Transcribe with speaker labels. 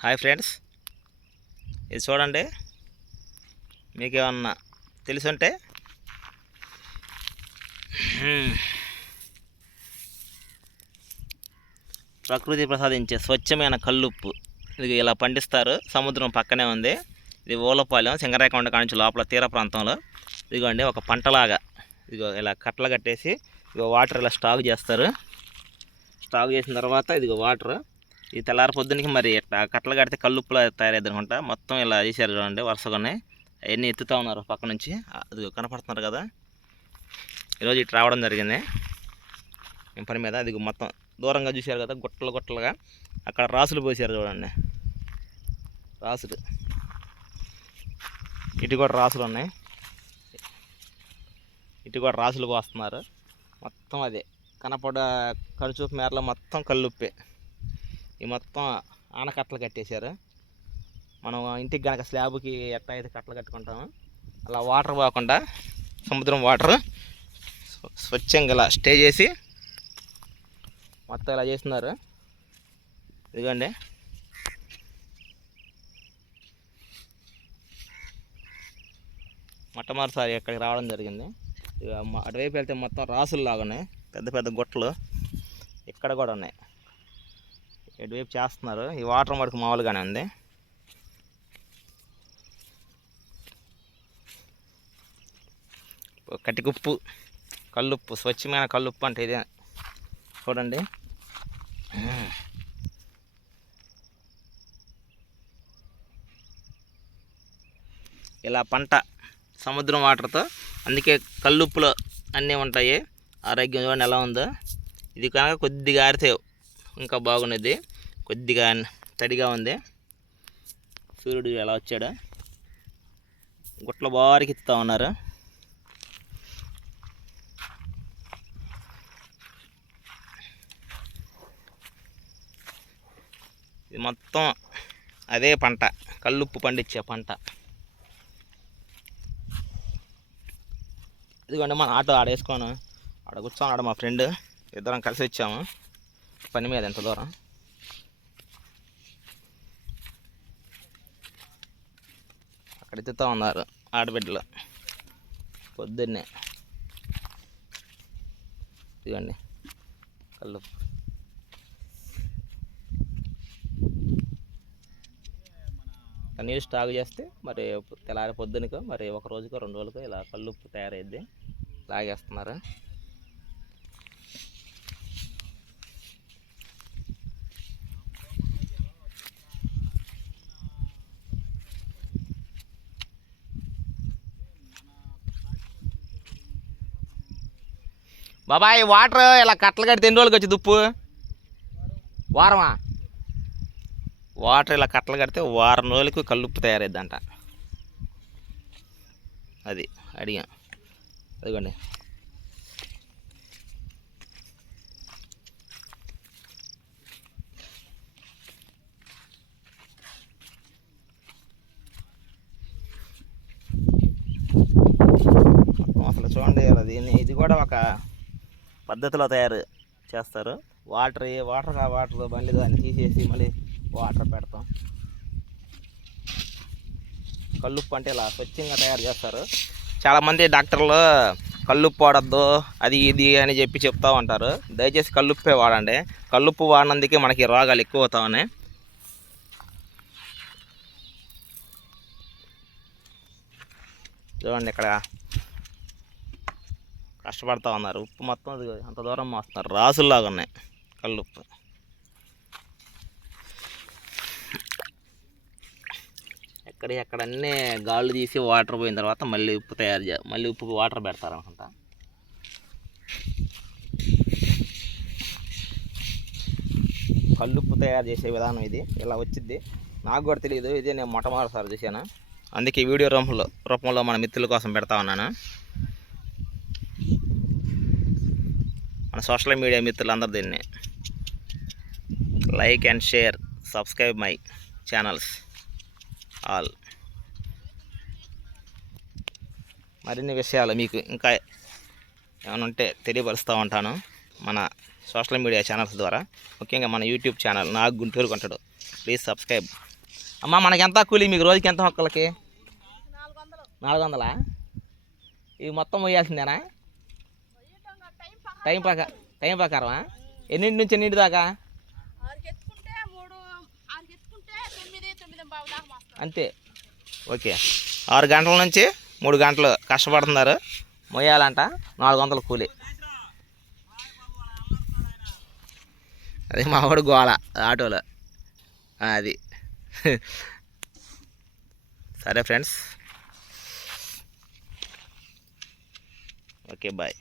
Speaker 1: Hi friends. ఇది చూడండి. మీకు ఏమన్నా తెలుసుంటే ప్రకృతి ప్రసాదించే స్వచ్ఛమైన కల్లుప్పు. ఇది ఇలా పండిస్తారు. సముద్రం పక్కనే ఉంది. ఇది ఓలపాలెం సింగరేకొండ కాడ నుంచి లోపల తీర ప్రాంతంలో. ఇదిగోండి ఒక పంటలాగా. ఇదిగో ఇలా కట్టలు కట్టేసి ఇదిగో వాటర్ ఇలా స్టాక్ చేస్తారు. స్టాక్ చేసిన తర్వాత ఇదిగో వాటర్. ఈ తెల్లారి పొద్దునకి మరి ఇట్లా కట్టలు కడితే కల్లుప్పులా తయారైద్ది అనుకుంటా మొత్తం ఇలా చేశారు చూడండి వరుసగానే. అవన్నీ ఎత్తుతూ ఉన్నారు పక్క నుంచి. అది కనపడుతున్నారు కదా. ఈరోజు ఇటు రావడం జరిగింది. ఈ పని మీద అది మొత్తం దూరంగా చూశారు కదా గుట్టలు గుట్టలుగా. అక్కడ రాసులు పోసారు చూడండి. రాసులు. ఇటు కూడా రాసులు ఉన్నాయి. ఇటు కూడా రాసులు పోస్తున్నారు. మొత్తం అదే. కనపడ కనుచూపు మేరలో మొత్తం కళ్ళుప్పే ఈ మొత్తం ఆనకట్టలు కట్టేశారు. మనం ఇంటికి గనక స్లాబ్కి ఎట్ట అయితే కట్టలు కట్టుకుంటాము అలా వాటర్ పోకుండా సముద్రం వాటర్ స్వచ్ఛంగా ఇలా స్టే చేసి మొత్తం ఇలా చేస్తున్నారు. ఇదిగోండి. మొట్టమొదటిసారి ఇక్కడికి రావడం జరిగింది. అటువైపు వెళ్తే మొత్తం రాసులు లాగా ఉన్నాయి పెద్ద పెద్ద గుట్టలు ఇక్కడ కూడా ఉన్నాయి. ఎటువైపు చేస్తున్నారు. ఈ వాటర్ మటుకు మామూలుగానే ఉంది. కటికుప్పు కల్లుప్పు స్వచ్ఛమైన కల్లుప్పు అంటే ఇదే. చూడండి. ఇలా పంట సముద్రం వాటర్తో అందుకే కల్లుప్పులో అన్నీ ఉంటాయి. ఆరోగ్యం చూడండి ఎలా ఉందో. ఇది కనుక కొద్దిగా ఆరితే ఇంకా బాగున్నది. కొద్దిగా తడిగా ఉంది. సూర్యుడు ఎలా వచ్చాడు. గుట్ల బారికి ఇస్తూ ఉన్నారు. ఇది మొత్తం అదే పంట. కల్లుప్పు పండించే పంట. ఇదిగోండి మన ఆటో ఆడేసుకోను. ఆడ కూర్చోన్నాడు మా ఫ్రెండ్. ఇద్దరం కలిసి వచ్చాము. పని మీద ఎంత దూరం? అక్కడ ఎత్తుతూ ఉన్నారు ఆడబిడ్డలు. పొద్దున్నే. ఇదిగోండి. కళ్ళు. నీళ్ళు స్టాక్ చేస్తే మరి తెల్లారి పొద్దునకో మరి ఒక రోజుకో రెండు రోజులకో ఇలా కల్లుప్పు తయారైద్ది. లాగేస్తున్నారు. బాబాయ్ వాటర్ ఇలా కట్టలు కడితే ఎన్ని రోజులకి వచ్చి ఉప్పు వారమా? వాటర్ ఇలా కట్టలు కడితే వారం రోజులకు కల్లుప్పు తయారైద్దంట. అది అడిగా. అదిగోండి. అసలు చూడండి అది దీన్ని ఇది కూడా ఒక పద్ధతిలో తయారు చేస్తారు. వాటర్ వాటర్ వాటర్ బండి దాన్ని తీసేసి మళ్ళీ వాటర్ పెడతాం. కల్లుప్పు అంటే ఇలా స్వచ్ఛంగా తయారు చేస్తారు. చాలామంది డాక్టర్లు కల్లుప్పు వాడద్దు అది ఇది అని చెప్పి చెప్తా ఉంటారు. దయచేసి కల్లుప్పే వాడండి. కల్లుప్పు వాడినందుకే మనకి రోగాలు ఎక్కువ అవుతా ఉన్నాయి చూడండి ఇక్కడ కష్టపడతా ఉన్నారు. ఉప్పు మొత్తం అది అంత దూరం మోస్తున్నారు. రాసుల్లాగా ఉన్నాయి. కల్లుప్పు ఎక్కడ ఎక్కడ అన్నీ గాళ్ళు తీసి వాటర్ పోయిన తర్వాత మళ్ళీ ఉప్పు తయారు చే మళ్ళీ ఉప్పు వాటర్ పెడతారు అనుకుంటా కళ్ళుప్పు తయారు చేసే విధానం ఇది. ఇలా వచ్చింది నాకు కూడా తెలియదు ఇదే నేను మొట్టమొదటిసారి చూశాను. అందుకే ఈ వీడియో రూపంలో రూపంలో మన మిత్రుల కోసం పెడతా ఉన్నాను. మన సోషల్ మీడియా మిత్రులందరూ దీన్ని. Like and share subscribe my channels all. మరిన్ని విషయాలు మీకు ఇంకా ఏమైనా ఉంటే తెలియపరుస్తూ ఉంటాను మన సోషల్ మీడియా ఛానల్స్ ద్వారా. ముఖ్యంగా మన యూట్యూబ్ ఛానల్ నాకు గుంటూరు కొంటాడు. Please subscribe. అమ్మ మనకి ఎంత కూలీ మీకు రోజుకి ఎంత ఒక్కళ్ళకి
Speaker 2: నాలుగు వందలు
Speaker 1: ఇవి మొత్తం
Speaker 2: పోయేటంగా టైం
Speaker 1: ప్రకారం టైం ప్రకారమా? ఎన్నింటి నుంచి ఎన్నింటి దాకా? అంతే. ఓకే. ఆరు గంటల నుంచి మూడు గంటలు కష్టపడుతున్నారు. మొయ్యాలంట. నాలుగు వందల కూలి. అది మా వాడు గోళ ఆటోలో. అది. సరే ఫ్రెండ్స్. Okay bye.